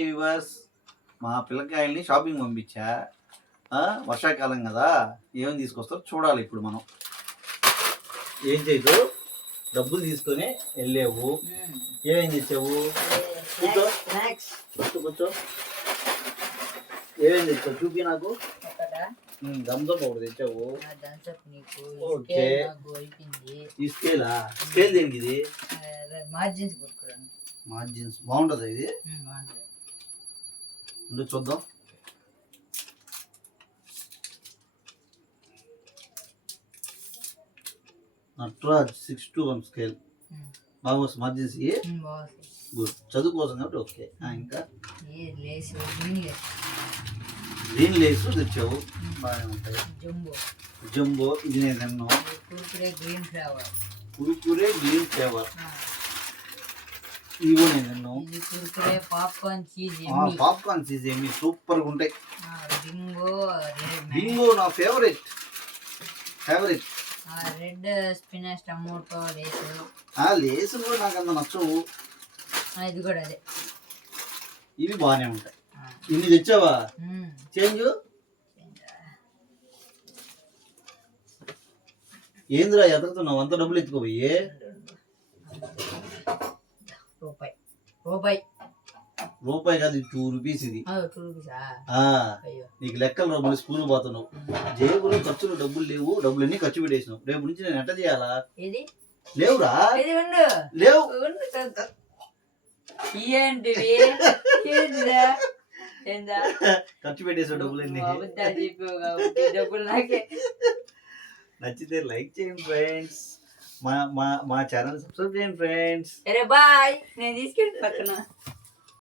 Viewers, మా పిల్లకాయల్ని shopping పంపించా. వర్షాకాలం కదా, ఏమేమి తీసుకొస్తారో చూడాలి. ఇప్పుడు మనం ఏం చేయదు, డబ్బులు తీసుకొని వెళ్ళావు. ఏమేం తెచ్చావు? కూర్చో కూర్చో. ఏమేం తెచ్చావు చూపి నాకు. థమ్స్అప్ ఒకటి తెచ్చావు. ఓకే, ఈ స్కేలా? స్కేల్ దేనికి ఇది? మార్జిన్స్ బాగుంటుందా ఇది? చూద్దాం. నట్రాజ్ 6:1 స్కేల్ బాగా వస్తుంది. మార్జిన్స్ గుడ్, చదువు కోసం కాబట్టి ఓకే. ఇంకా గ్రీన్ లేస్ తెచ్చావు, బాగానే ఉంటాయి. జంబో ఇది నేను తిన్నాను. కురుకురే గ్రీన్ ఫ్లేవర్ ఇవో నేను తిన్నాను. పాప్కార్న్ చీజ్ ఏమి సూపర్గా ఉంటాయి. బింగో నా favourite. Red spinach tomato Lay's కూడా నాకు అంత నచ్చవు. ఇది కూడా అదే. ఇవి బాగానే ఉంటాయి. ఇన్ని తెచ్చావా? చేంజ్ ఏంద్రా ఎదుగుతున్నావు? అంత డబ్బులు ఎత్తుకోపోయి. రూపాయి కాదు, 2 రూపీస్ ఇది. నీకు లెక్కల రూపాయలు స్కూల్ పోతున్నావు. జేబులో ఖర్చులు డబ్బులు లేవు, డబ్బులన్నీ ఖర్చు పెట్టేసినావు. రేపు నుంచి నేను ఎట్ట చేయాలా? లేవురా, లేవు. ఖర్చు పెట్టేసావు డబ్బులన్నీ. నచ్చితే లైక్ చేయండి ఫ్రెండ్స్. మా ఛానల్ సబ్స్క్రైబ్ చేయండి ఫ్రెండ్స్. బాయ్. నేను తీసుకెళ్ళి పక్కన